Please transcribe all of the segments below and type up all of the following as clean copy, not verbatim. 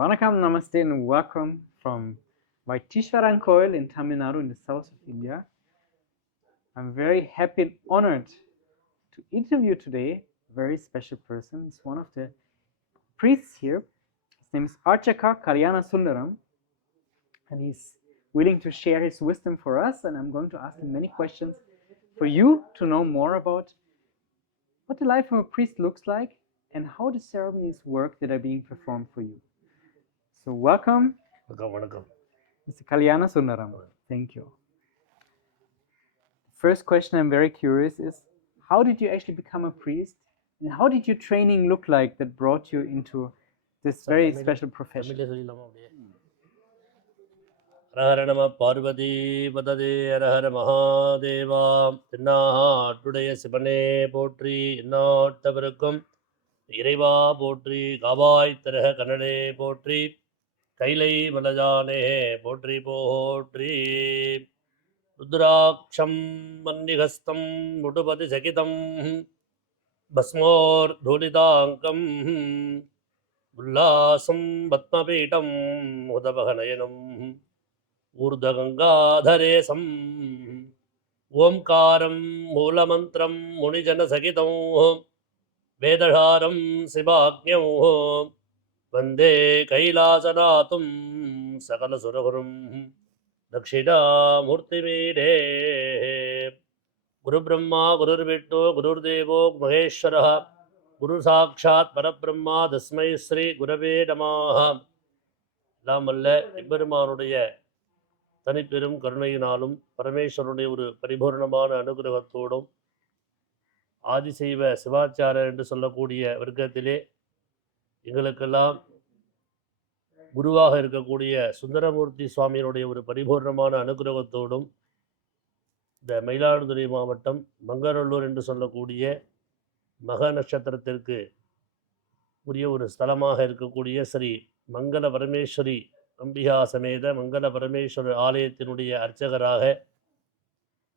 Vanakkam, Namaste, and welcome from Vaitishwaran Koil in Tamil Nadu in the south of India. I'm very happy and honored to interview today a very special person. He's one of the priests here. His name is Archaka Kalyana Sundaram, and he's willing to share his wisdom for us. And I'm going to ask him many questions for you to know more about what the life of a priest looks like and how the ceremonies work that are being performed for you. So welcome, வணக்கம். Mr. Kalyana Sundaram. Thank you. First question I'm very curious is, how did you actually become a priest? And how did your training look like that brought you into this very special profession? தமிழ்ல சொல்லிடலாமா அப்படியே? ஹரஹர நம பார்வதி பததே ஹரஹர மகாதேவா. தென்னாட்டுடைய சிவனே போற்றி, எந்நாட்டவருக்கும் இறைவா போற்றி. காவாய் தரக கண்ணனே போற்றி, கைலை மலஜானே போற்றி போற்றி. ருத்ராட்சம் மன்னிகஸ்தம் முடுபதி சகிதம் பஸ்மோர் தூளிதாங்கம் உல்லாசம் பத்மபீடம் உதபகநயனம் ஊர்தகங்காதரேசம் ஓம்காரம் மூலமந்திரம் முனிஜனசகிதம் வேதசாரம் சிவாக்ஞௌ வந்தே கைலாசநாதம் சகலசுரகுரும் தட்சிணாமூர்த்திமீடே. குருபிரம்மா குருர்விஷ்ணு குருர்தேவோ மகேஸ்வரः குரு சாட்சாத் பரபிரம்மா தஸ்மை ஸ்ரீ குரவே நமः. எல்லாம் வல்ல எம்பெருமானுடைய தனிப்பெரும் கருணையினாலும் பரமேஸ்வரனுடைய ஒரு பரிபூர்ணமான அனுகிரகத்தோடும் ஆதிசைவ சிவாச்சாரர் என்று சொல்லக்கூடிய வர்க்கத்திலே எங்களுக்கெல்லாம் குருவாக இருக்கக்கூடிய சுந்தரமூர்த்தி சுவாமியினுடைய ஒரு பரிபூர்ணமான அனுகிரகத்தோடும் இந்த மயிலாடுதுறை மாவட்டம் மங்கநல்லூர் என்று சொல்லக்கூடிய மக நட்சத்திரத்திற்கு உரிய ஒரு ஸ்தலமாக இருக்கக்கூடிய ஸ்ரீ மங்கள பரமேஸ்வரி அம்பிகா சமேத மங்கள பரமேஸ்வரர் ஆலயத்தினுடைய அர்ச்சகராக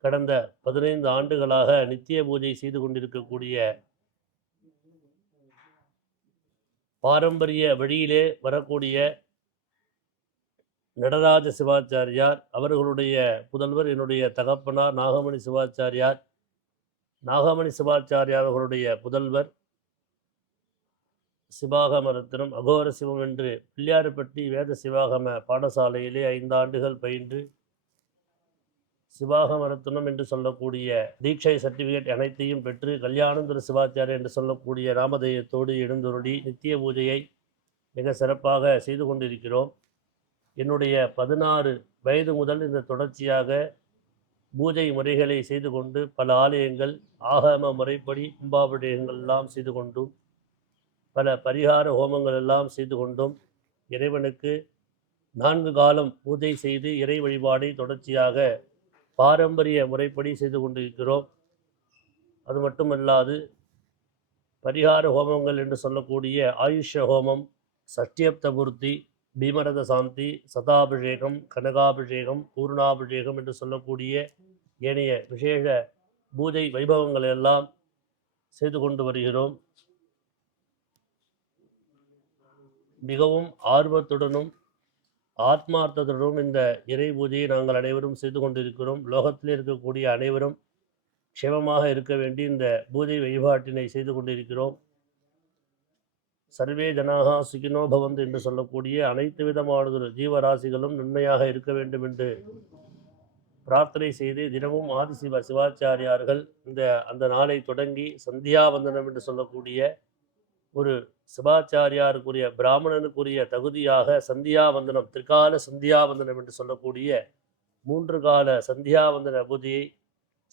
கடந்த 15 ஆண்டுகளாக நித்திய பூஜை செய்து கொண்டிருக்கக்கூடிய பாரம்பரிய வழியிலே வரக்கூடிய நடராஜ சிவாச்சாரியார் அவர்களுடைய புதல்வர் என்னுடைய தகப்பனார் நாகமணி சிவாச்சாரியார், நாகமணி சிவாச்சாரியார் அவர்களுடைய புதல்வர் சிவாகம ரத்னம் அகோர சிவம் என்று பிள்ளையார்பட்டி வேத சிவாகம பாடசாலையிலே 5 ஆண்டுகள் பயின்று சிவாகம ரத்னம் என்று சொல்லக்கூடிய தீட்சை சர்டிஃபிகேட் அனைத்தையும் பெற்று கல்யாணந்தர சிவாச்சாரியர் என்று சொல்லக்கூடிய ராமதேயத்தோடு எழுந்துருளி நித்திய பூஜையை மிக சிறப்பாக செய்து கொண்டிருக்கிறோம். என்னுடைய 16 வயது முதல் இந்த தொடர்ச்சியாக பூஜை முறைகளை செய்து கொண்டு பல ஆலயங்கள் ஆகம முறைப்படி கும்பாபிஷேகங்கள் எல்லாம் செய்து கொண்டும் பல பரிகார ஹோமங்கள் எல்லாம் செய்து கொண்டும் இறைவனுக்கு 4 காலம் பூஜை செய்து இறை வழிபாடை தொடர்ச்சியாக பாரம்பரிய முறைப்படி செய்து கொண்டிருக்கிறோம். அது மட்டுமல்லாது பரிகார ஹோமங்கள் என்று சொல்லக்கூடிய ஆயுஷ்ய ஹோமம், சஷ்டியப்த பூர்த்தி, பீமரத சாந்தி, சதாபிஷேகம், கனகாபிஷேகம், பூர்ணாபிஷேகம் என்று சொல்லக்கூடிய ஏனைய விசேஷ பூஜை வைபவங்கள் எல்லாம் செய்து கொண்டு வருகிறோம். மிகவும் ஆர்வத்துடனும் ஆத்மார்த்தத்துடனும் இந்த இறை பூஜையை நாங்கள் அனைவரும் செய்து கொண்டிருக்கிறோம். லோகத்தில் இருக்கக்கூடிய அனைவரும் க்ஷேமமாக இருக்க வேண்டி இந்த பூஜை வழிபாட்டினை செய்து கொண்டிருக்கிறோம். சர்வே ஜனாக சுகினோ பவந்து என்று சொல்லக்கூடிய அனைத்து விதமானதொரு ஜீவராசிகளும் நன்மையாக இருக்க வேண்டும் என்று பிரார்த்தனை செய்து தினமும் ஆதிசிவ சிவாச்சாரியார்கள் அந்த நாளை தொடங்கி சந்தியாவந்தனம் என்று சொல்லக்கூடிய ஒரு சிவாச்சாரியாருக்குரிய பிராமணனுக்குரிய தகுதியாக சந்தியாவந்தனம், திரிகால சந்தியாவந்தனம் என்று சொல்லக்கூடிய 3 கால சந்தியாவந்தன பூஜையை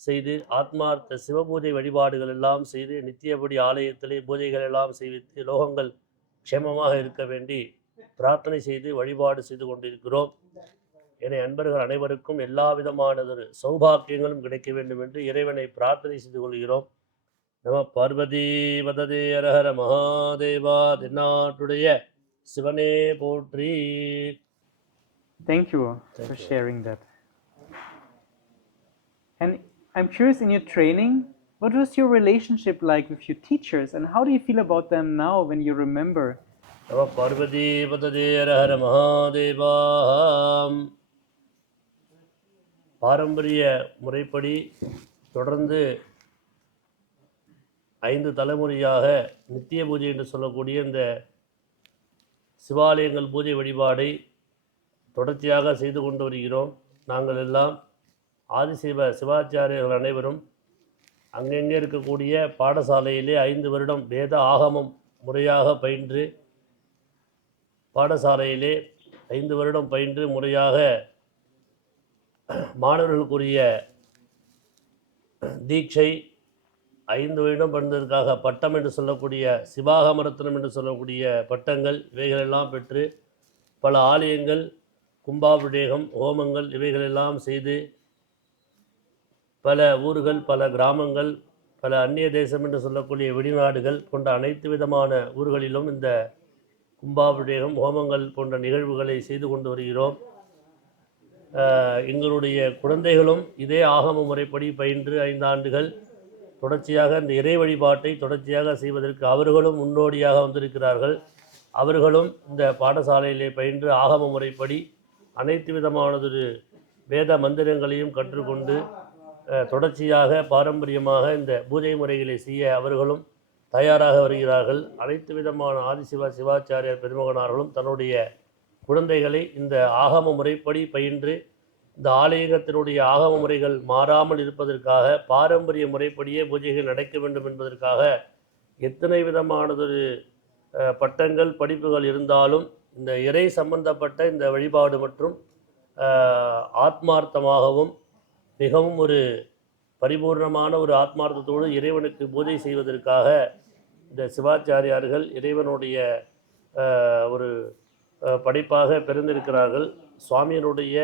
செய்து ஆத்மார்த்த சிவபூஜை வழிபாடுகள் எல்லாம் செய்து நித்தியபடி ஆலயத்திலே பூஜைகள் எல்லாம் செய்வித்து லோகங்கள் க்ஷேமமாக இருக்க வேண்டி பிரார்த்தனை செய்து வழிபாடு செய்து கொண்டிருக்கிறோம். என அன்பர்கள் அனைவருக்கும் எல்லா விதமானதொரு சௌபாக்கியங்களும் கிடைக்க வேண்டும் என்று இறைவனை பிரார்த்தனை செய்து கொள்கிறோம். நம பார்வதி பததே ஹரஹர மகாதேவா. தென்னாட்டுடைய சிவனே போற்றி. Thank you for sharing that. And I'm curious, in your training, what was your relationship like with your teachers, and how do you feel about them now when you remember நம பார்வதீபதே ஹர மகாதேவாம். பாரம்பரிய முறைப்படி தொடர்ந்து 5 தலைமுறையாக நித்திய பூஜை என்று சொல்லக்கூடிய இந்த சிவாலயங்கள் பூஜை வழிபாடை தொடர்ச்சியாக செய்து கொண்டு வருகிறோம். நாங்கள் எல்லாம் ஆதிசிவ சிவாச்சாரியர்கள் அனைவரும் அங்கங்கே இருக்கக்கூடிய பாடசாலையிலே 5 வருடம் வேத ஆகமம் முறையாக பயின்று பாடசாலையிலே 5 வருடம் பயின்று முறையாக மாணவர்களுக்குரிய தீட்சை 5 வருடம் பண்ணதற்காக பட்டம் என்று சொல்லக்கூடிய சிவாகமரத்னம் என்று சொல்லக்கூடிய பட்டங்கள் இவைகளெல்லாம் பெற்று பல ஆலயங்கள் கும்பாபிஷேகம் ஹோமங்கள் இவைகளெல்லாம் செய்து பல ஊர்கள் பல கிராமங்கள் பல அந்நிய தேசம் என்று சொல்லக்கூடிய வெளிநாடுகள் போன்ற அனைத்து விதமான ஊர்களிலும் இந்த கும்பாபிஷேகம் ஹோமங்கள் போன்ற நிகழ்வுகளை செய்து கொண்டு வருகிறோம். எங்களுடைய குழந்தைகளும் இதே ஆகம முறைப்படி பயின்று 5 ஆண்டுகள் தொடர்ச்சியாக இந்த இறை வழிபாட்டை தொடர்ச்சியாக செய்வதற்கு அவர்களும் முன்னோடியாக வந்திருக்கிறார்கள். அவர்களும் இந்த பாடசாலையிலே பயின்று ஆகம முறைப்படி அனைத்து விதமானதொரு வேத மந்திரங்களையும் கற்றுக்கொண்டு தொடர்ச்சியாக பாரம்பரியமாக இந்த பூஜை முறைகளை செய்ய அவர்களும் தயாராக வருகிறார்கள். அனைத்து விதமான ஆதிசிவ சிவாச்சாரியர் பெருமகனார்களும் தன்னுடைய குழந்தைகளை இந்த ஆகம முறைப்படி பயின்று இந்த ஆலயத்தினுடைய ஆகம முறைகள் மாறாமல் இருப்பதற்காக பாரம்பரிய முறைப்படியே பூஜைகள் நடக்க வேண்டும் என்பதற்காக எத்தனை விதமானதொரு பட்டங்கள் படிப்புகள் இருந்தாலும் இந்த இறை சம்பந்தப்பட்ட இந்த வழிபாடு மற்றும் ஆத்மார்த்தமாகவும் மிகவும் ஒரு பரிபூர்ணமான ஒரு ஆத்மார்த்தத்தோடு இறைவனுக்கு பூஜை செய்வதற்காக இந்த சிவாச்சாரியார்கள் இறைவனுடைய ஒரு படைப்பாக பிறந்திருக்கிறார்கள். சுவாமியினுடைய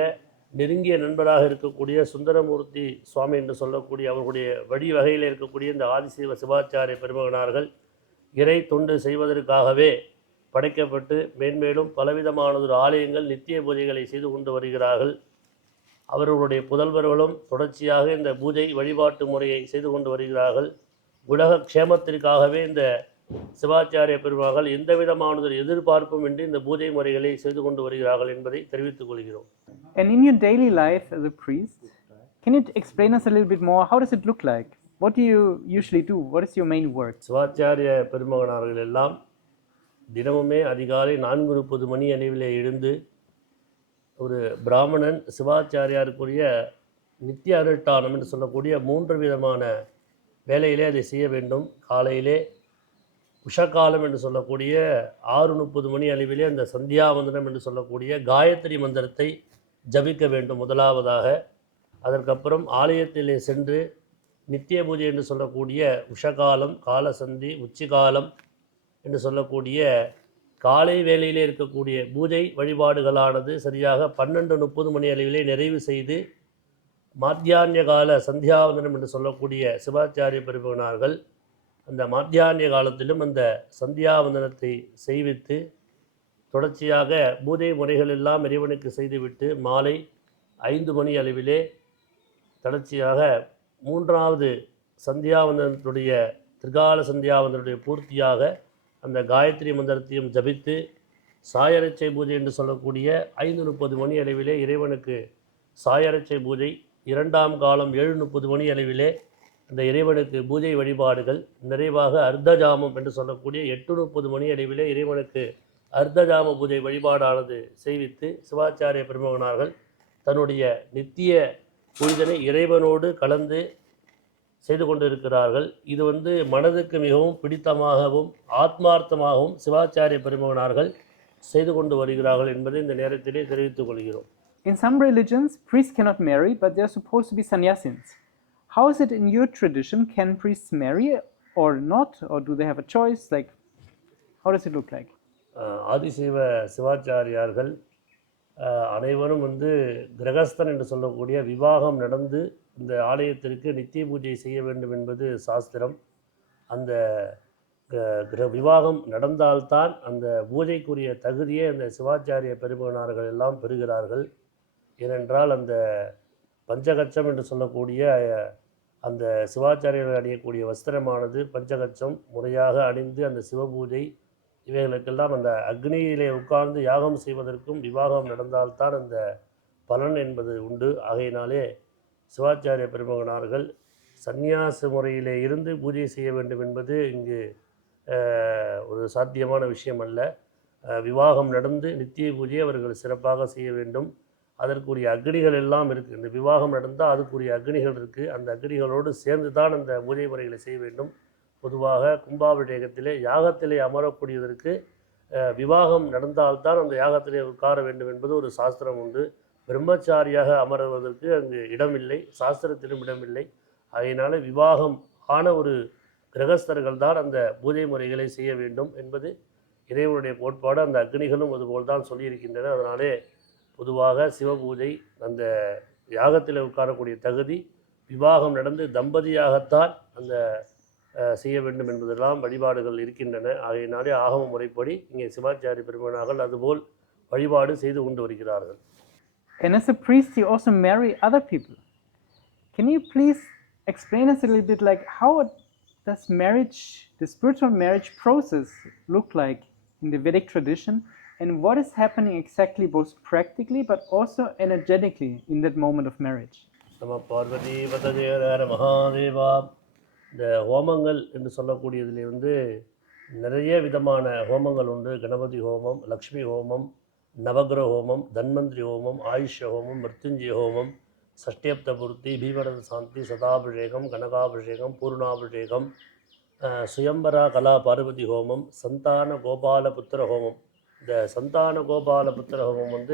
நெருங்கிய நண்பராக இருக்கக்கூடிய சுந்தரமூர்த்தி சுவாமி என்று சொல்லக்கூடிய அவர்களுடைய வழி வகையில் இருக்கக்கூடிய இந்த ஆதிசிவ சிவாச்சாரிய பெருமகனார்கள் இறை தொண்டு செய்வதற்காகவே படைக்கப்பட்டு மேன்மேலும் பலவிதமானதொரு ஆலயங்கள் நித்திய பூஜைகளை செய்து கொண்டு வருகிறார்கள். அவர்களுடைய புதல்வர்களும் தொடர்ச்சியாக இந்த பூஜை வழிபாட்டு முறையை செய்து கொண்டு வருகிறார்கள். உலக க்ஷேமத்திற்காகவே இந்த சிவாச்சாரிய பெருமகள் எந்த விதமானதொரு எதிர்பார்ப்பும் இன்றி இந்த பூஜை முறைகளை செய்து கொண்டு வருகிறார்கள் என்பதை தெரிவித்துக் கொள்கிறோம். And in your daily life as a priest, can you explain us a little bit more? How does it look like? What do you usually do? What is your main work? சிவாச்சாரிய பெருமகனார்கள் எல்லாம் தினமுமே அதிகாலை 4:30 மணி அளவிலே எழுந்து ஒரு பிராமணன் சிவாச்சாரியாருக்குரிய நித்திய அனுஷ்டானம் என்று சொல்லக்கூடிய 3 விதமான வேலையிலே அதை செய்ய வேண்டும். காலையிலே உஷகாலம் என்று சொல்லக்கூடிய 6:30 மணி அளவிலே அந்த சந்தியாவந்தனம் என்று சொல்லக்கூடிய காயத்ரி மந்திரத்தை ஜபிக்க வேண்டும் முதலாவதாக. அதற்கப்புறம் ஆலயத்திலே சென்று நித்திய பூஜை என்று சொல்லக்கூடிய உஷகாலம் காலசந்தி உச்சிகாலம் என்று சொல்லக்கூடிய காலை வேளையிலே இருக்கக்கூடிய பூஜை வழிபாடுகளானது சரியாக 12:30 மணி அளவிலே நிறைவு செய்து மாத்தியான்ய கால சந்தியாவந்தனம் என்று சொல்லக்கூடிய சிவாச்சாரிய பெருமகனார்கள் அந்த மாத்தியான்ய காலத்திலும் அந்த சந்தியாவந்தனத்தை செய்வித்து தொடர்ச்சியாக பூஜை முறைகள் எல்லாம் இறைவனுக்கு செய்துவிட்டு மாலை 5 மணி அளவிலே தொடர்ச்சியாக 3வது சந்தியாவந்தனத்துடைய திரிகால சந்தியாவந்தனுடைய பூர்த்தியாக அந்த காயத்ரி மந்திரத்தையும் ஜபித்து சாயரட்சை பூஜை என்று சொல்லக்கூடிய 5:30 மணி அளவிலே இறைவனுக்கு சாயரட்சை பூஜை, 2ஆம் காலம் 7:30 மணி அளவிலே அந்த இறைவனுக்கு பூஜை வழிபாடுகள் நிறைவாக அர்த்தஜாமம் என்று சொல்லக்கூடிய 8:30 மணி அளவிலே இறைவனுக்கு அர்த்தஜாம பூஜை வழிபாடானது செய்வித்து சிவாச்சாரிய பெருமகனார்கள் தன்னுடைய நித்திய பூஜனை இறைவனோடு கலந்து செய்து கொண்டிருக்கிறார்கள். இது மனதுக்கு மிகவும் பிடித்தமாகவும் ஆத்மார்த்தமாகவும் சிவாச்சாரிய பெருமகனார்கள் செய்து கொண்டு வருகிறார்கள் என்பதை இந்த நேரத்திலே தெரிவித்துக் கொள்கிறோம். In some religions, priests cannot marry, but they are supposed to be sannyasins. How is it in your tradition? Can priests marry or not? Or do they have a choice? Like, how does it look like? ஆதிசிவ சிவாச்சாரியார்கள் அனைவரும் கிரகஸ்தன் என்று சொல்லக்கூடிய விவாகம் நடந்து இந்த ஆலயத்திற்கு நித்திய பூஜை செய்ய வேண்டும் என்பது சாஸ்திரம். அந்த விவாகம் நடந்தால்தான் அந்த பூஜைக்குரிய தகுதியை அந்த சிவாச்சாரிய பெருமகனார்கள் எல்லாம் பெறுகிறார்கள். ஏனென்றால் அந்த பஞ்சகச்சம் என்று சொல்லக்கூடிய அந்த சிவாச்சாரியர்கள் அணியக்கூடிய வஸ்திரமானது பஞ்சகச்சம் முறையாக அணிந்து அந்த சிவபூஜை இவைகளுக்கெல்லாம் அந்த அக்னியிலே உட்கார்ந்து யாகம் செய்வதற்கும் விவாகம் நடந்தால்தான் அந்த பலன் என்பது உண்டு. ஆகையினாலே சிவாச்சாரிய பெருமகனார்கள் சந்நியாச முறையிலே இருந்து பூஜை செய்ய வேண்டும் என்பது இங்கு ஒரு சாத்தியமான விஷயம் அல்ல. விவாகம் நடந்து நித்திய பூஜையை அவர்கள் சிறப்பாக செய்ய வேண்டும். அதற்குரிய அக்னிகள் எல்லாம் இருக்குது. இந்த விவாகம் நடந்தால் அதுக்குரிய அக்னிகள் இருக்குது. அந்த அக்னிகளோடு சேர்ந்து தான் அந்த பூஜை முறைகளை செய்ய வேண்டும். பொதுவாக கும்பாபிஷேகத்திலே யாகத்திலே அமரக்கூடியதற்கு விவாகம் நடந்தால்தான் அந்த யாகத்திலே உட்கார வேண்டும் என்பது ஒரு சாஸ்திரம் உண்டு. பிரம்மச்சாரியாக அமர்வதற்கு அங்கு இடமில்லை, சாஸ்திரத்திலும் இடமில்லை. அதனால் விவாகம் ஆன ஒரு கிரகஸ்தர்கள் தான் அந்த பூஜை முறைகளை செய்ய வேண்டும் என்பது இறைவனுடைய கோட்பாடு. அந்த அக்னிகளும் அதுபோல் தான் சொல்லியிருக்கின்றன. அதனாலே பொதுவாக சிவபூஜை அந்த யாகத்தில் உட்காரக்கூடிய தகுதி விவாகம் நடந்து தம்பதியாகத்தான் அந்த செய்ய வேண்டும் என்பதெல்லாம் வழிபாடுகள் இருக்கின்றன. ஆகையினாலே ஆகம முறைப்படி இங்கே சிவாச்சாரிய பெருமனார்கள் அதுபோல் வழிபாடு செய்து கொண்டு வருகிறார்கள். And as a priest, you also marry other people. Can you please explain us a little bit, like how does marriage, the spiritual marriage process, look like in the Vedic tradition, and what is happening exactly, both practically but also energetically, in that moment of marriage? நம பார்வதி பதஜேர மகாதேவா. இந்த ஹோமங்கள் என்று சொல்லக்கூடியதில் நிறைய விதமான ஹோமங்கள் உண்டு. கணபதி ஹோமம், லக்ஷ்மி ஹோமம், நவகிரக ஹோமம், தன்வந்திரி ஹோமம், ஆயுஷ்ய ஹோமம், மிருத்யுஞ்சய ஹோமம், சஷ்டியப்த பூர்த்தி, பீமரத சாந்தி, சதாபிஷேகம், கனகாபிஷேகம், பூர்ணாபிஷேகம், சுயம்பரா கலா பார்வதி ஹோமம், சந்தான கோபால புத்திர ஹோமம். இந்த சந்தான கோபால புத்திர ஹோமம்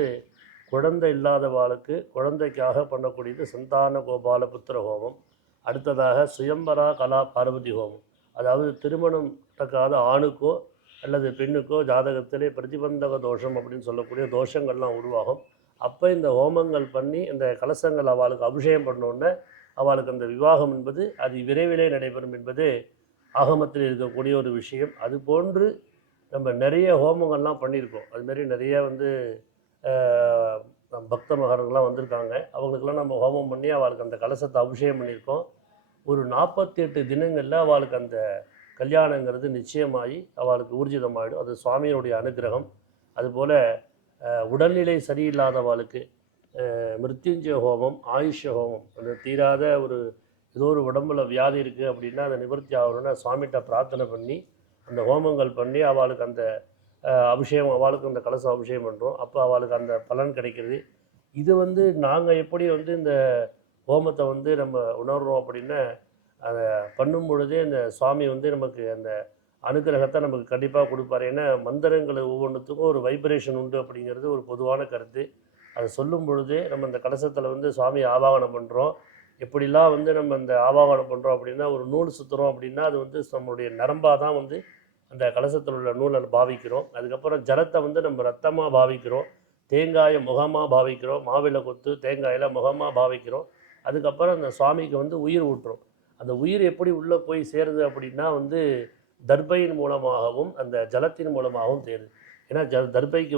குழந்தை இல்லாதவாளுக்கு குழந்தைக்காக பண்ணக்கூடியது சந்தான கோபால புத்திர ஹோமம். அடுத்ததாக சுயம்பரா கலா பார்வதி ஹோமம், அதாவது திருமணம் நடக்காத ஆணுக்கோ அல்லது பெண்ணுக்கோ ஜாதகத்திலே பிரதிபந்தக தோஷம் அப்படின்னு சொல்லக்கூடிய தோஷங்கள்லாம் உருவாகும். அப்போ இந்த ஹோமங்கள் பண்ணி இந்த கலசங்கள் அவளுக்கு அபிஷேகம் பண்ணோன்னே அவளுக்கு அந்த விவாகம் என்பது அது விரைவிலே நடைபெறும் என்பது ஆகமத்தில் இருக்கக்கூடிய ஒரு விஷயம். அதுபோன்று நம்ம நிறைய ஹோமங்கள்லாம் பண்ணியிருக்கோம். அதுமாரி நிறைய பக்த மகர்கள்லாம் வந்திருக்காங்க. அவங்களுக்கெல்லாம் நம்ம ஹோமம் பண்ணி அவளுக்கு அந்த கலசத்தை அபிஷேகம் பண்ணியிருக்கோம். ஒரு 48 தினங்களில் அவளுக்கு அந்த கல்யாணங்கிறது நிச்சயமாகி அவளுக்கு ஊர்ஜிதமாகிடும். அது சுவாமியினுடைய அனுகிரகம். அதுபோல் உடல்நிலை சரியில்லாதவாளுக்கு மிருத்யுஞ்சய ஹோமம், ஆயுஷ்ய ஹோமம், அந்த தீராத ஏதோ ஒரு உடம்புல வியாதி இருக்குது அப்படின்னா அதை நிவர்த்தி ஆகணும்னா சுவாமிகிட்ட பிரார்த்தனை பண்ணி அந்த ஹோமங்கள் பண்ணி அவளுக்கு அந்த அபிஷேகம், அவளுக்கு அந்த கலசம் அபிஷேகம் பண்ணுறோம். அப்போ அவளுக்கு அந்த பலன் கிடைக்கிறது. இது நாங்கள் எப்படி இந்த ஹோமத்தை நம்ம உணர்றோம் அப்படின்னா அதை பண்ணும் பொழுதே இந்த சுவாமி நமக்கு அந்த அனுகிரகத்தை நமக்கு கண்டிப்பாக கொடுப்பார். ஏன்னா மந்திரங்கள் ஒவ்வொன்றுத்துக்கும் ஒரு வைப்ரேஷன் உண்டு அப்படிங்கிறது ஒரு பொதுவான கருத்து. அதை சொல்லும் பொழுதே நம்ம அந்த கலசத்தில் சுவாமி ஆவாகனம் பண்ணுறோம். எப்படிலாம் நம்ம அந்த ஆவாகனம் பண்ணுறோம் அப்படின்னா ஒரு நூல் சுற்றுறோம் அப்படின்னா அது நம்மளுடைய நரம்பாக தான் அந்த கலசத்தில் உள்ள நூலை பாவிக்கிறோம். அதுக்கப்புறம் ஜலத்தை நம்ம ரத்தமாக பாவிக்கிறோம், தேங்காயை முகமாக பாவிக்கிறோம், மாவிலை கொத்து தேங்காயில் முகமாக பாவிக்கிறோம். அதுக்கப்புறம் அந்த சுவாமிக்கு உயிர் ஊட்டுறோம். அந்த உயிர் எப்படி உள்ளே போய் சேருது அப்படின்னா தர்பையின் மூலமாகவும் அந்த ஜலத்தின் மூலமாகவும் சேருது. ஏன்னா தர்பைக்கு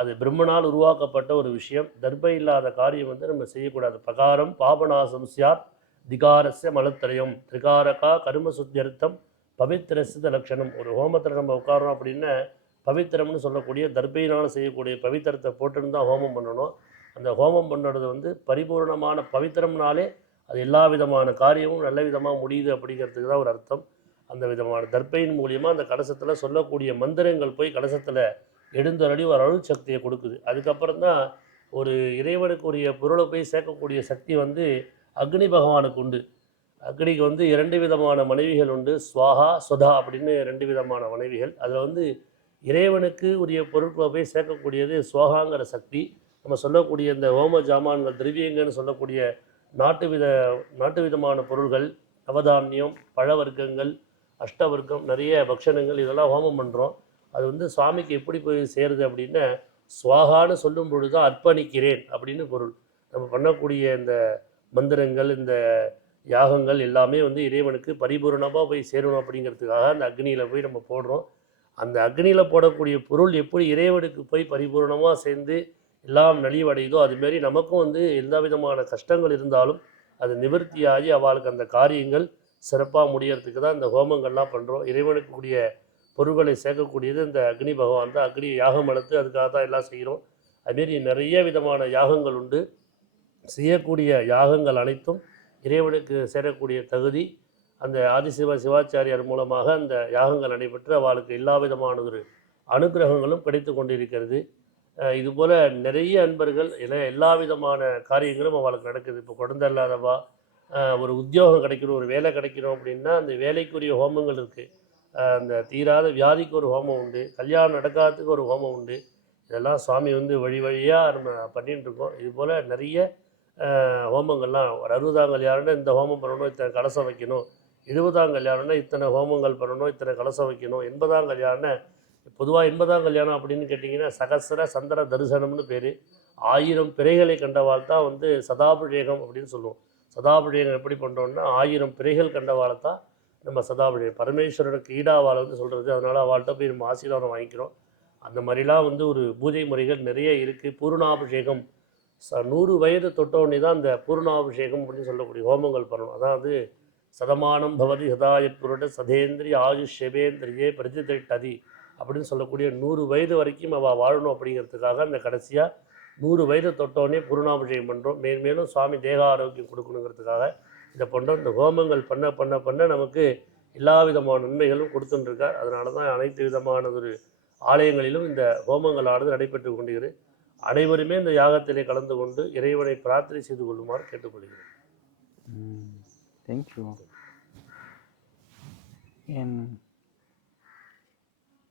அது பிரம்மனால் உருவாக்கப்பட்ட ஒரு விஷயம். தர்பை இல்லாத காரியம் நம்ம செய்யக்கூடாது. பிரகாரம் பாபநாசம் சியாத் திகாரஸ்ய மலத்திரயம் திரிகாரகா கரும சுத்தியர்த்தம் பவித்திரசித லட்சணம். ஒரு ஹோமத்தில் நம்ம உட்காரோம் அப்படின்னா பவித்திரம்னு சொல்லக்கூடிய தர்பையினால் செய்யக்கூடிய பவித்திரத்தை போட்டுன்னு தான் ஹோமம் பண்ணணும். அந்த ஹோமம் பண்ணுறது பரிபூர்ணமான பவித்திரம்னாலே அது எல்லா விதமான காரியமும் நல்ல விதமாக முடியுது அப்படிங்கிறதுக்கு தான் ஒரு அர்த்தம். அந்த விதமான தர்பையின் மூலியமாக அந்த கலசத்தில் சொல்லக்கூடிய மந்திரங்கள் போய் கலசத்தில் எழுந்தருளி ஒரு அருள் சக்தியை கொடுக்குது. அதுக்கப்புறம் தான் ஒரு இறைவனுக்குரிய பொருளை போய் சேர்க்கக்கூடிய சக்தி அக்னி பகவானுக்கு உண்டு. அக்னிக்கு 2 விதமான மனைவிகள் உண்டு. ஸ்வாஹா ஸ்வதா அப்படின்னு 2 விதமான மனைவிகள். அதில் இறைவனுக்கு உரிய பொருட்களை போய் சேர்க்கக்கூடியது ஸ்வாகாங்கிற சக்தி. நம்ம சொல்லக்கூடிய இந்த ஹோம ஜாமான்கள் திரவியங்கள்னு சொல்லக்கூடிய நாட்டு விதமான பொருள்கள், நவதானியம், பழ வர்க்கங்கள், அஷ்டவர்க்கம், நிறைய பக்ஷணங்கள் இதெல்லாம் ஹோமம் பண்ணுறோம். அது சுவாமிக்கு எப்படி போய் சேருது அப்படின்னா ஸ்வாகான்னு சொல்லும் பொழுது தான் அர்ப்பணிக்கிறேன் அப்படின்னு பொருள். நம்ம பண்ணக்கூடிய இந்த மந்திரங்கள், இந்த யாகங்கள் எல்லாமே இறைவனுக்கு பரிபூர்ணமாக போய் சேரணும் அப்படிங்கிறதுக்காக அந்த அக்னியில் போய் நம்ம போடுறோம். அந்த அக்னியில் போடக்கூடிய பொருள் எப்படி இறைவனுக்கு போய் பரிபூர்ணமாக சேர்ந்து எல்லாம் நலிவடையுதோ அதுமாரி நமக்கும் எந்த விதமான கஷ்டங்கள் இருந்தாலும் அது நிவர்த்தியாகி அவளுக்கு அந்த காரியங்கள் சிறப்பாக முடியறதுக்கு தான் இந்த ஹோமங்கள்லாம் பண்ணுறோம். இறைவனுக்குரிய பொருட்களை சேர்க்கக்கூடியது இந்த அக்னி பகவான் தான். அக்னி யாகம் வளர்த்து அதுக்காக தான் எல்லாம் செய்கிறோம். அதுமாரி நிறைய விதமான யாகங்கள் உண்டு. செய்யக்கூடிய யாகங்கள் அனைத்தும் இறைவனுக்கு சேரக்கூடிய தகுதி அந்த ஆதிசிவ சிவாச்சாரியார் மூலமாக அந்த யாகங்கள் நடைபெற்று அவளுக்கு எல்லா விதமானதொரு அனுகிரகங்களும் கிடைத்து கொண்டிருக்கிறது. இதுபோல் நிறைய அன்பர்கள் எல்லா விதமான காரியங்களும் அவளுக்கு நடக்குது. இப்போ குழந்தை இல்லாதவா, ஒரு உத்தியோகம் கிடைக்கணும், ஒரு வேலை கிடைக்கணும் அப்படின்னா அந்த வேலைக்குரிய ஹோமங்கள் இருக்குது. அந்த தீராத வியாதிக்கு ஒரு ஹோமம் உண்டு, கல்யாணம் நடக்காததுக்கு ஒரு ஹோமம் உண்டு. இதெல்லாம் சுவாமி வந்து வழி வழியாக நம்ம பண்ணிட்டு இருக்கோம். இதுபோல் நிறைய ஹோமங்கள்லாம் ஒரு 60ஆம் கல்யாணம்னா இந்த ஹோமம் பண்ணணும், இத்தனை கலசம் வைக்கணும், 70ஆம் கல்யாணம்னா இத்தனை ஹோமங்கள் பண்ணணும், இத்தனை கலசம் வைக்கணும், 80ஆம் கல்யாணம் பொதுவாக 80ஆம் கல்யாணம் அப்படின்னு கேட்டிங்கன்னா சகசர சந்திர தரிசனம்னு பேர். 1000 பிறைகளை கண்டவாள் தான் வந்து சதாபிஷேகம் அப்படின்னு சொல்லுவோம். சதாபிஷேகம் எப்படி பண்ணுறோம்னா 1000 பிறைகள் கண்டவாளை தான் நம்ம சதாபிஷேகம் பரமேஸ்வரனுக்கு ஈடாவாள் வந்து சொல்கிறது. அதனால் அவள்கிட்ட போய் நம்ம ஆசீர்வாதம் வாங்கிக்கிறோம். அந்த மாதிரிலாம் வந்து ஒரு பூஜை முறைகள் நிறைய இருக்குது. பூர்ணாபிஷேகம் 100 வயது தொட்டவுடனே தான் அந்த பூர்ணாபிஷேகம் அப்படின்னு சொல்லக்கூடிய ஹோமங்கள் பண்ணணும். அதாவது சதமானம் பவதி சதாயத்புருட சதேந்திரிய ஆயுஷ் ஷெபேந்திரியே பிரதிதிட்டதி அப்படின்னு சொல்லக்கூடிய 100 வயது வரைக்கும் அவள் வாழணும் அப்படிங்கிறதுக்காக அந்த கடைசியாக 100 வயது தொட்டோடனே பூர்ணாபிஷேகம் பண்ணுறோம். மேலும் சுவாமி தேக ஆரோக்கியம் கொடுக்கணுங்கிறதுக்காக இதை பண்ணுறோம். இந்த ஹோமங்கள் பண்ண பண்ண பண்ண நமக்கு எல்லா விதமான நன்மைகளும் கொடுத்துட்டுருக்கார். அதனால தான் அனைத்து விதமான ஒரு ஆலயங்களிலும் இந்த ஹோமங்களானது நடைபெற்று கொண்டிருக்கிறது. அனைவருமே இந்த யாகத்திலே கலந்து கொண்டு இறைவனை பிரார்த்தனை செய்து கொள்ளுமாறு கேட்டுக்கொள்கிறேன். Thank you.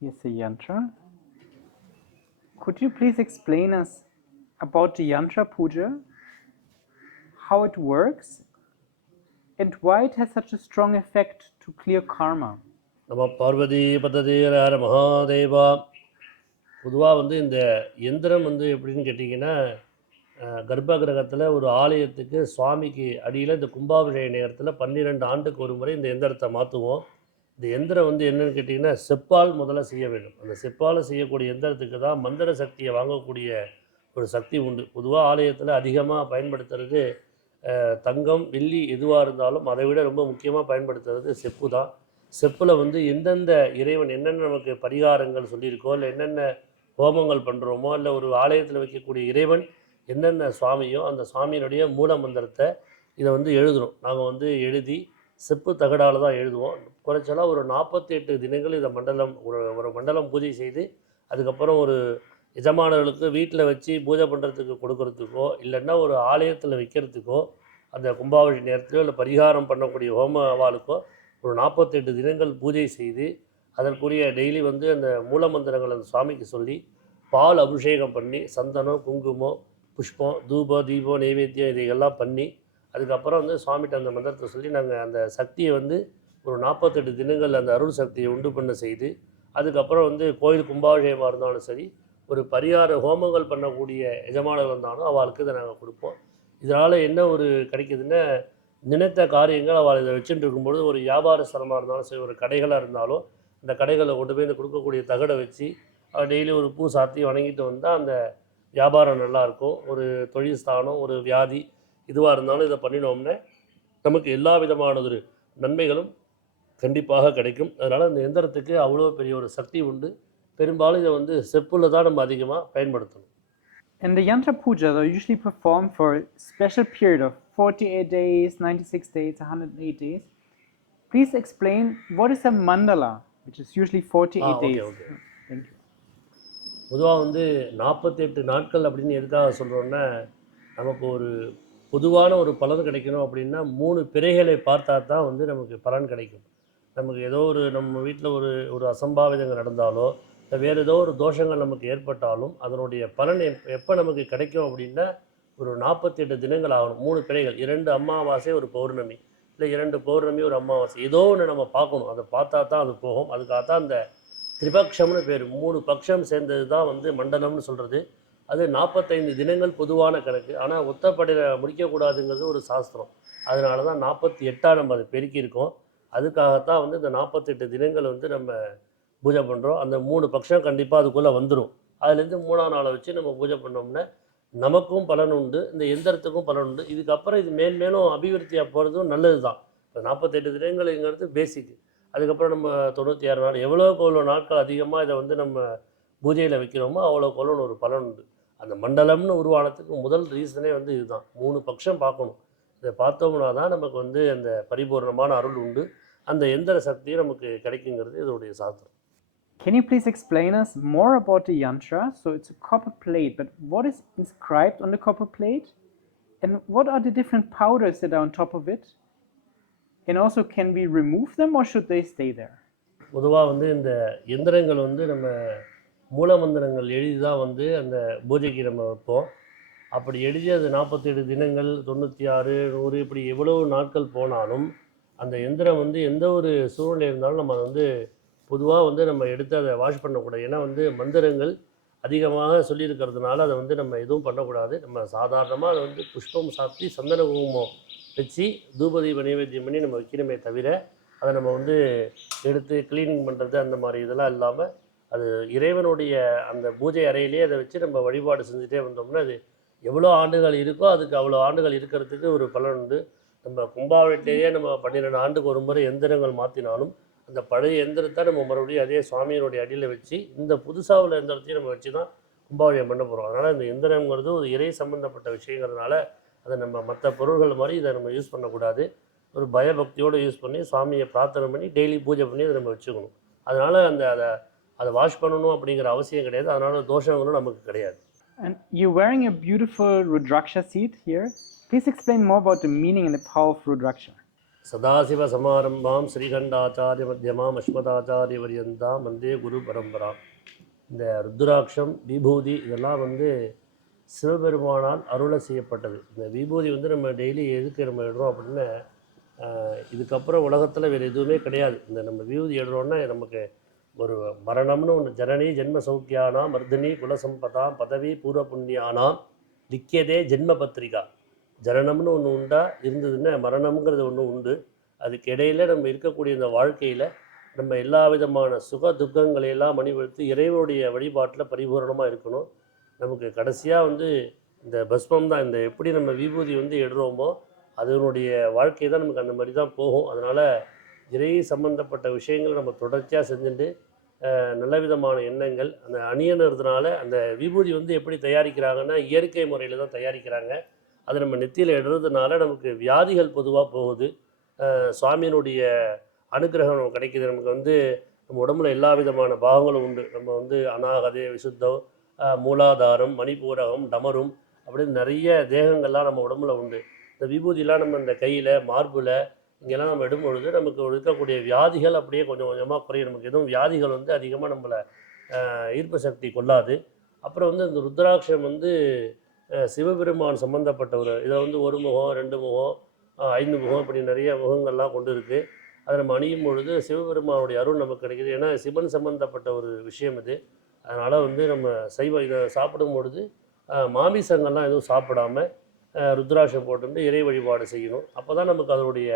Here's a yantra. Could you please explain us about the yantra puja, how it works, and why it has such a strong effect to clear karma? நம பார்வதி பததே ஹர மகாதேவா. பொதுவாக வந்து இந்த எந்திரம் வந்து எப்படின்னு கேட்டிங்கன்னா, கர்ப்ப கிரகத்தில் ஒரு ஆலயத்துக்கு சுவாமிக்கு அடியில் இந்த கும்பாபிஷேக நேரத்தில் 12 ஆண்டுக்கு ஒரு முறை இந்த எந்திரத்தை மாற்றுவோம். இந்த எந்திரம் வந்து என்னென்னு கேட்டிங்கன்னா செப்பால் முதல்ல செய்ய வேண்டும். அந்த செப்பால் செய்யக்கூடிய எந்திரத்துக்கு தான் மந்திர சக்தியை வாங்கக்கூடிய ஒரு சக்தி உண்டு. பொதுவாக ஆலயத்தில் அதிகமாக பயன்படுத்துறது தங்கம் வெள்ளி எதுவாக இருந்தாலும் அதை விட ரொம்ப முக்கியமாக பயன்படுத்துறது செப்பு தான். செப்பில் வந்து எந்தெந்த இறைவன் என்னென்ன நமக்கு பரிகாரங்கள் சொல்லியிருக்கோ, இல்லை என்னென்ன ஹோமங்கள் பண்ணுறோமோ, இல்லை ஒரு ஆலயத்தில் வைக்கக்கூடிய இறைவன் என்னென்ன சுவாமியோ அந்த சுவாமியினுடைய மூல மந்திரத்தை இதை வந்து எழுதுகிறோம். நாங்கள் வந்து எழுதி செப்பு தகடால் தான் எழுதுவோம். குறைச்சலாக ஒரு 48 தினங்கள் இதை ஒரு மண்டலம் பூஜை செய்து அதுக்கப்புறம் ஒரு எஜமானர்களுக்கு வீட்டில் வச்சு பூஜை பண்ணுறதுக்கு கொடுக்கறதுக்கோ, இல்லைன்னா ஒரு ஆலயத்தில் வைக்கிறதுக்கோ, அந்த கும்பாபிஷேக நேரத்திலோ இல்லை பரிகாரம் பண்ணக்கூடிய ஹோம அவாளுக்கோ ஒரு 48 தினங்கள் பூஜை செய்து அதற்குரிய டெய்லி வந்து அந்த மூல மந்திரங்கள் அந்த சுவாமிக்கு சொல்லி பால் அபிஷேகம் பண்ணி சந்தனம் குங்குமம் புஷ்பம் தூபம் தீபம் நைவேத்தியம் இதையெல்லாம் பண்ணி அதுக்கப்புறம் வந்து சுவாமிகிட்ட அந்த மந்திரத்தை சொல்லி நாங்கள் அந்த சக்தியை வந்து ஒரு 48 தினங்கள் அந்த அருள் சக்தியை உண்டு பண்ண செய்து அதுக்கப்புறம் வந்து கோயில் கும்பாபிஷேகமாக இருந்தாலும் சரி, ஒரு பரிகார ஹோமங்கள் பண்ணக்கூடிய எஜமானர்கள் இருந்தாலும் அவளுக்கு இதை நாங்கள் கொடுப்போம். இதனால் என்ன ஒரு கிடைக்குதுன்னா, நினைத்த காரியங்கள் அவள் இதை வச்சுட்டு இருக்கும்பொழுது ஒரு வியாபார ஸ்தலமாக இருந்தாலும் சரி, ஒரு கடைகளாக இருந்தாலும் அந்த கடைகளில் கொண்டு போய் இந்த கொடுக்கக்கூடிய தகடை வச்சு டெய்லி ஒரு பூ சாத்தி வணங்கிட்டு வந்தால் அந்த வியாபாரம் நல்லாயிருக்கும். ஒரு தொழில் ஸ்தானம், ஒரு வியாதி இதுவாக இருந்தாலும் இதை பண்ணினோம்னா நமக்கு எல்லா விதமானதொரு நன்மைகளும் கண்டிப்பாக கிடைக்கும். அதனால் அந்த எந்திரத்துக்கு அவ்வளோ பெரிய ஒரு சக்தி உண்டு. பெரும்பாலும் இதை வந்து செப்புல தான் நம்ம அதிகமாக பயன்படுத்தணும். And the yantra pujas are usually performed for a special period of 48 days, 96 days, 108 days. Please explain what is a mandala, which is usually 48 days. Okay. Thank you. பொதுவாக வந்து 48 நாட்கள் அப்படின்னு எதுக்காக சொல்கிறோன்னா, நமக்கு ஒரு பொதுவான ஒரு பலன் கிடைக்கணும் அப்படின்னா 3 பிறைகளை பார்த்தா தான் வந்து நமக்கு பலன் கிடைக்கும். நமக்கு ஏதோ ஒரு நம்ம வீட்டில் ஒரு அசம்பாவிதங்கள் நடந்தாலோ இல்லை வேறு ஏதோ ஒரு தோஷங்கள் நமக்கு ஏற்பட்டாலும் அதனுடைய பலன் எப்போ நமக்கு கிடைக்கும் அப்படின்னா ஒரு 48 தினங்கள் ஆகணும். 3 பிறைகள், 2 அமாவாசை ஒரு பௌர்ணமி, இல்லை 2 பௌர்ணமி ஒரு அமாவாசை, ஏதோ ஒன்று நம்ம பார்க்கணும். அதை பார்த்தா தான் அது போகும். அதுக்காக தான் அந்த திரிபக்ஷம்னு பேர். 3 பக்ஷம் சேர்ந்தது தான் வந்து மண்டலம்னு சொல்கிறது. அது 45 தினங்கள் பொதுவான கணக்கு. ஆனால் ஒத்தப்படையில் முடிக்கக்கூடாதுங்கிறது ஒரு சாஸ்திரம். அதனால தான் 48ஆக நம்ம அதை பெருக்கியிருக்கோம். அதுக்காகத்தான் வந்து இந்த 48 தினங்கள் வந்து நம்ம பூஜை பண்ணுறோம். அந்த 3 பக்ஷம் கண்டிப்பாக அதுக்குள்ளே வந்துடும். அதுலேருந்து 3ஆம் நாளை வச்சு நம்ம பூஜை பண்ணோம்னா நமக்கும் பலன் உண்டு, இந்த எந்திரத்துக்கும் பலன் உண்டு. இதுக்கப்புறம் இது மேலும் அபிவிருத்தியாக போகிறதும் நல்லது தான். இப்போ 48 தினங்கள்ங்கிறது பேசிக்கு. அதுக்கப்புறம் நம்ம 96 நாள் எவ்வளோக்கு எவ்வளோ நாட்கள் அதிகமாக இதை வந்து நம்ம பூஜையில் வைக்கிறோமோ அவ்வளோக்கு எவ்வளோன்னு ஒரு பலன் உண்டு. அந்த மண்டலம்னு உருவானதுக்கு முதல் ரீசனே வந்து இதுதான். 3 பட்சம் பார்க்கணும். இதை பார்த்தோம்னா தான் நமக்கு வந்து அந்த பரிபூர்ணமான அருள் உண்டு. அந்த எந்திர சக்தியும் நமக்கு கிடைக்குங்கிறது இதோடைய சாஸ்திரம். Can you please explain us more about the yantra? So it's a copper plate, but what is inscribed on the copper plate? And what are the different powders that are on top of it? And also, can we remove them or should they stay there? பொதுவாக வந்து இந்த எந்திரங்கள் வந்து நம்ம மூலமந்திரங்கள் எழுதி தான் வந்து அந்த பூஜைக்கு நம்ம வைப்போம். அப்படி எழுதி அது 47 தினங்கள் 96 100 இப்படி எவ்வளவு நாட்கள் போனாலும் அந்த எந்திரம் வந்து எந்த ஒரு சூழ்நிலை இருந்தாலும் நம்ம அதை வந்து பொதுவாக வந்து நம்ம எடுத்து அதை வாஷ் பண்ணக்கூடாது. ஏன்னா வந்து மந்திரங்கள் அதிகமாக சொல்லியிருக்கிறதுனால அதை வந்து நம்ம எதுவும் பண்ணக்கூடாது. நம்ம சாதாரணமாக அதை வந்து புஷ்பம் சாத்தி சந்தன குங்குமம் வச்சு தூபதீப நைவேத்தியம் பண்ணி நம்ம வைக்கணுமே தவிர அதை நம்ம வந்து எடுத்து க்ளீனிங் பண்ணுறது அந்த மாதிரி இதெல்லாம் இல்லாமல் அது இறைவனுடைய அந்த பூஜை அறையிலே அதை வச்சு நம்ம வழிபாடு செஞ்சுட்டே வந்தோம்னா அது எவ்வளோ ஆண்டுகள் இருக்கோ அதுக்கு அவ்வளோ ஆண்டுகள் இருக்கிறதுக்கு ஒரு பலன் உண்டு. நம்ம கும்பாவளிலேயே நம்ம 12 ஆண்டுக்கு ஒரு முறை எந்திரங்கள் மாற்றினாலும் அந்த பழைய எந்திரத்தை நம்ம மறுபடியும் அதே சுவாமியினுடைய அடியில் வச்சு இந்த புதுசாக உள்ள எந்திரத்தையும் நம்ம வச்சு தான் கும்பாவளியை பண்ண போகிறோம். அதனால் இந்த எந்திரங்கிறது ஒரு இறை சம்மந்தப்பட்ட விஷயங்கிறதுனால அதை நம்ம மற்ற பொருள்கள் மாதிரி இதை நம்ம யூஸ் பண்ணக்கூடாது. ஒரு பயபக்தியோடு யூஸ் பண்ணி சுவாமியை பிரார்த்தனை பண்ணி டெய்லி பூஜை பண்ணி அதை நம்ம வச்சுக்கணும். அதனால் அதை வாஷ் பண்ணணும் அப்படிங்கிற அவசியம் கிடையாது. அதனால் தோஷங்களும் நமக்கு கிடையாது. And you're wearing a beautiful Rudraksha seed here. Please explain more about the meaning and the power of Rudraksha. Sadashiva சமாரம்பாம் ஸ்ரீகண்டாச்சாரிய மத்தியமாம் அஸ்மதாச்சாரிய பரியந்தாம் வந்தே குரு பரம்பரா. இந்த ருத்ராட்சம் விபூதி இதெல்லாம் வந்து சிவபெருமானால் அருளை செய்யப்பட்டது. இந்த விபூதி வந்து நம்ம டெய்லி எதுக்கு நம்ம இடுறோம் அப்படின்னா இதுக்கப்புறம் உலகத்தில் வேறு எதுவுமே கிடையாது. இந்த நம்ம விபூதி இடுறோன்னா நமக்கு ஒரு மரணம்னு ஒன்று ஜனனி ஜென்ம சௌக்கியானாம் மர்தினி குலசம்பதாம் பதவி பூர்வ புண்ணியானாம் லிக்கியதே ஜென்ம பத்திரிகா. ஜனனம்னு ஒன்று உண்டா இருந்ததுன்னா மரணம்ங்கிறது ஒன்று உண்டு. அதுக்கு இடையில் நம்ம இருக்கக்கூடிய இந்த வாழ்க்கையில் நம்ம எல்லா விதமான சுக துக்கங்களையெல்லாம் அணிவகுத்து இறைவனுடைய வழிபாட்டில் பரிபூரணமாக இருக்கணும். நமக்கு கடைசியாக வந்து இந்த பஸ்மம் தான். இந்த எப்படி நம்ம விபூதி வந்து எடுறோமோ அதனுடைய வாழ்க்கை தான் நமக்கு அந்த மாதிரி தான் போகும். அதனால் இறை சம்பந்தப்பட்ட விஷயங்கள் நம்ம தொடர்ச்சியாக செஞ்சுட்டு நல்ல விதமான எண்ணங்கள் அந்த அணியணுறதுனால அந்த விபூதி வந்து எப்படி தயாரிக்கிறாங்கன்னா இயற்கை முறையில் தான் தயாரிக்கிறாங்க. அது நம்ம நெத்தியில் இடுறதுனால நமக்கு வியாதிகள் பொதுவாக போகுது. சுவாமியினுடைய அனுகிரகம் நமக்கு கிடைக்கிது. நமக்கு வந்து நம்ம உடம்புல எல்லா விதமான பாகங்களும் உண்டு. நம்ம வந்து அநாகதே விசுத்தம் மூலாதாரம் மணிப்பூரகம் டமரும் அப்படின்னு நிறைய தேகங்கள்லாம் நம்ம உடம்புல உண்டு. இந்த விபூதியெலாம் நம்ம இந்த கையில் மார்பில் இங்கெல்லாம் நம்ம இடும்பொழுது நமக்கு இருக்கக்கூடிய வியாதிகள் அப்படியே கொஞ்சம் கொஞ்சமாக குறையும். நமக்கு எதுவும் வியாதிகள் வந்து அதிகமாக நம்மளை ஈர்ப்பு சக்தி கொள்ளாது. அப்புறம் வந்து இந்த ருத்ராட்சம் வந்து சிவபெருமான் சம்மந்தப்பட்ட ஒரு இதை வந்து 1 முகம் 2 முகம் 5 முகம் இப்படி நிறைய முகங்கள்லாம் கொண்டு இருக்குது. அதை நம்ம அணியும் பொழுது சிவபெருமானுடைய அருள் நமக்கு கிடைக்கிது. ஏன்னா சிவன் சம்மந்தப்பட்ட ஒரு விஷயம் இது. அதனால் வந்து நம்ம இதை சாப்பிடும் பொழுது மாமிசங்கள்லாம் எதுவும் சாப்பிடாமல் ருத்ராட்சம் போட்டு இறை வழிபாடு செய்யணும். அப்போ தான் நமக்கு அதனுடைய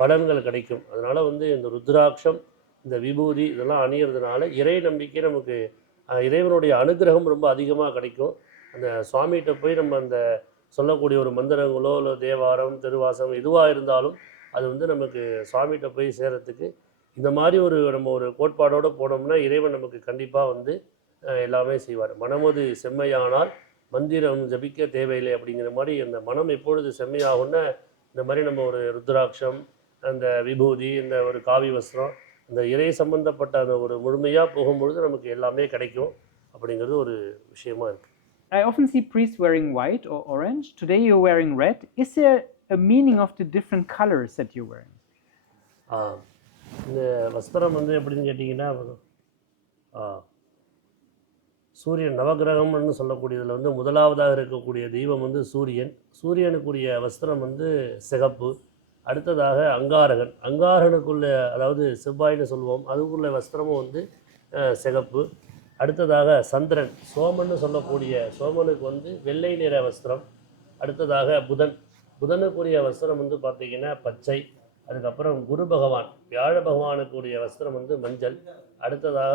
பலன்கள் கிடைக்கும். அதனால் வந்து இந்த ருத்ராட்சம் இந்த விபூதி இதெல்லாம் அணியறதுனால இறை நம்பிக்கை நமக்கு இறைவனுடைய அனுகிரகம் ரொம்ப அதிகமாக கிடைக்கும். அந்த சுவாமிகிட்ட போய் நம்ம அந்த சொல்லக்கூடிய ஒரு மந்திரங்களோ இல்லை தேவாரம் திருவாசம் எதுவாக இருந்தாலும் அது வந்து நமக்கு சுவாமிகிட்ட போய் சேரத்துக்கு இந்த மாதிரி நம்ம ஒரு கோட்பாடோடு போனோம்னா இறைவன் நமக்கு கண்டிப்பாக வந்து எல்லாமே செய்வார். மனமது செம்மையானால் மந்திரம் ஜபிக்க தேவையில்லை அப்படிங்கிற மாதிரி அந்த மனம் எப்பொழுது செம்மையாகும்னா இந்த மாதிரி நம்ம ஒரு ருத்ராட்சம் அந்த விபூதி இந்த ஒரு காவி வஸ்திரம் இந்த இறை சம்பந்தப்பட்ட அந்த ஒரு முழுமையாக போகும்பொழுது நமக்கு எல்லாமே கிடைக்கும் அப்படிங்கிறது ஒரு விஷயமா இருக்குது. I often see priests wearing white or orange. Today you're wearing red. Is there a meaning of the different colors that you're wearing? இந்த வஸ்திரம் வந்து எப்படின்னு கேட்டிங்கன்னா சூரியன் நவகிரகம்னு சொல்லக்கூடியதில் வந்து முதலாவதாக இருக்கக்கூடிய தெய்வம் வந்து சூரியன். சூரியனுக்குரிய வஸ்திரம் வந்து சிகப்பு. அடுத்ததாக அங்காரகன். அங்காரகனுக்குள்ள அதாவது செவ்வாய்னு சொல்லுவோம் அதுக்குள்ள வஸ்திரமும் வந்து சிகப்பு. அடுத்ததாக சந்திரன் சோமன்னு சொல்லக்கூடிய சோமனுக்கு வந்து வெள்ளை நிற வஸ்திரம். அடுத்ததாக புதனுக்குரிய வஸ்திரம் வந்து பார்த்திங்கன்னா பச்சை. அதுக்கப்புறம் குரு பகவான் வியாழ பகவானுக்குரிய வஸ்திரம் வந்து மஞ்சள். அடுத்ததாக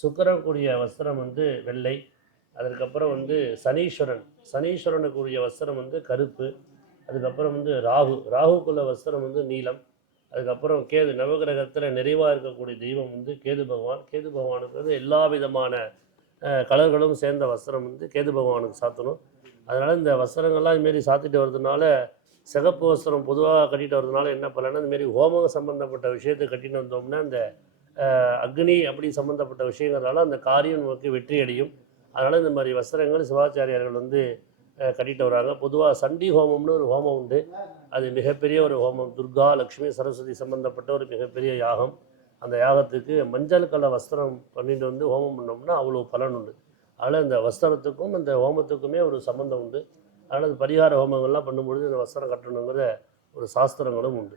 சுக்கிரனுக்குரிய வஸ்திரம் வந்து வெள்ளை. அதுக்கப்புறம் வந்து சனீஸ்வரனுக்குரிய வஸ்திரம் வந்து கருப்பு. அதுக்கப்புறம் வந்து ராகுக்குள்ள வஸ்திரம் வந்து நீலம். அதுக்கப்புறம் கேது நவகிரகத்தில் நிறைவாக இருக்கக்கூடிய தெய்வம் வந்து கேது பகவான். கேது பகவானுக்கு வந்து எல்லா விதமான கலர்களும் சேர்ந்த வஸ்திரம் வந்து கேது பகவானுக்கு சாத்தணும். அதனால் இந்த வஸ்திரங்கள்லாம் இதுமாரி சாத்திட்டு வர்றதுனால, சிகப்பு வஸ்திரம் பொதுவாக கட்டிட்டு வர்றதுனால என்ன பலன்னா, இதுமாரி ஹோமம் சம்மந்தப்பட்ட விஷயத்தை கட்டிட்டு வந்தோம்னா அந்த அக்னி அப்படி சம்மந்தப்பட்ட விஷயங்கிறதால அந்த காரியம் நமக்கு வெற்றி அடையும். அதனால் இந்த மாதிரி வஸ்திரங்கள் சிவாச்சாரியார்கள் வந்து கட்டிட்டு வராங்க. பொதுவாக சண்டி ஹோமம்னு ஒரு ஹோமம் உண்டு. அது மிகப்பெரிய ஒரு ஹோமம். துர்கா லக்ஷ்மி சரஸ்வதி சம்மந்தப்பட்ட ஒரு மிகப்பெரிய யாகம். அந்த யாகத்துக்கு மஞ்சள் கலர் வஸ்திரம் பண்ணிட்டு வந்து ஹோமம் பண்ணோம்னா அவ்வளோ பலன் உண்டு. அதனால் இந்த வஸ்திரத்துக்கும் இந்த ஹோமத்துக்குமே ஒரு சம்மந்தம் உண்டு. அதனால் இந்த பரிகார ஹோமங்கள்லாம் பண்ணும்பொழுது இந்த வஸ்திரம் கட்டணுங்கிற ஒரு சாஸ்திரங்களும் உண்டு.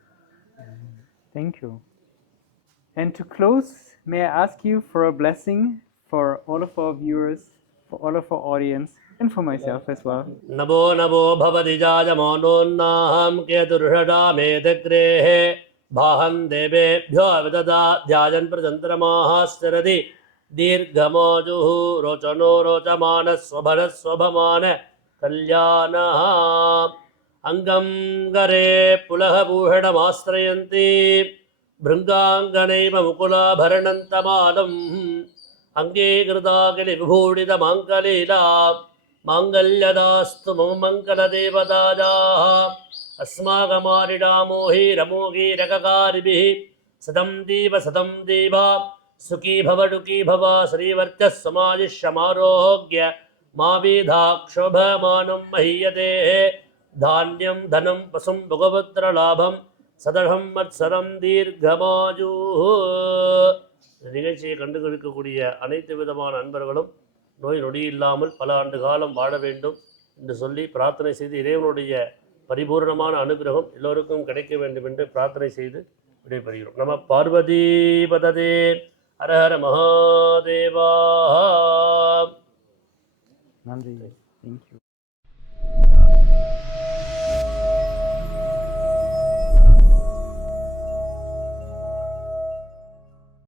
Thank you. And to close, may I ask you for a blessing for all of our viewers, for all of our audience, and for myself as well. नभो नभो भवति जायमानोन्नाहं केतुर्षडामेतग्रेः भाहं देवेभ्यो विददा ध्यायन् प्रचन्द्रमाः स्थिरति दीर्घमाजुः रोचनो रोचमानः स्वभनः स्वभमान कल्याणः अङ्गं करे पुलः भूषणमाश्रयन्ति भृङ्गाङ्गनैव मुकुलाभरणन्तमालम् अङ्गीकृताकिलिविभूषितमाङ्गलीला माङ्गल्यदास्तु मम मङ्गलदेवताजाः अस्माकमारिडामोहीरमोगीरककारिभिः सतं दीव सुखी भव दुःखी भव श्रीवर्चः समाजिष्यमारोग्य मा विधाक्षोभमानं महीयते धान्यं धनं पशुं भोगपुत्रलाभं सदहं मत्सरं दीर्घमायुः. நிகழ்ச்சியை கண்டுகளிக்கக்கூடிய அனைத்து விதமான அன்பர்களும் நோய் நொடி இல்லாமல் பல ஆண்டு காலம் வாழ வேண்டும் என்று சொல்லி பிரார்த்தனை செய்து இறைவனுடைய பரிபூர்ணமான அனுகிரகம் எல்லோருக்கும் கிடைக்க வேண்டும் என்று பிரார்த்தனை செய்து விடைபெறுகிறோம். நம Parvati பததே Hara Hara Mahadeva. Nandri, thank you.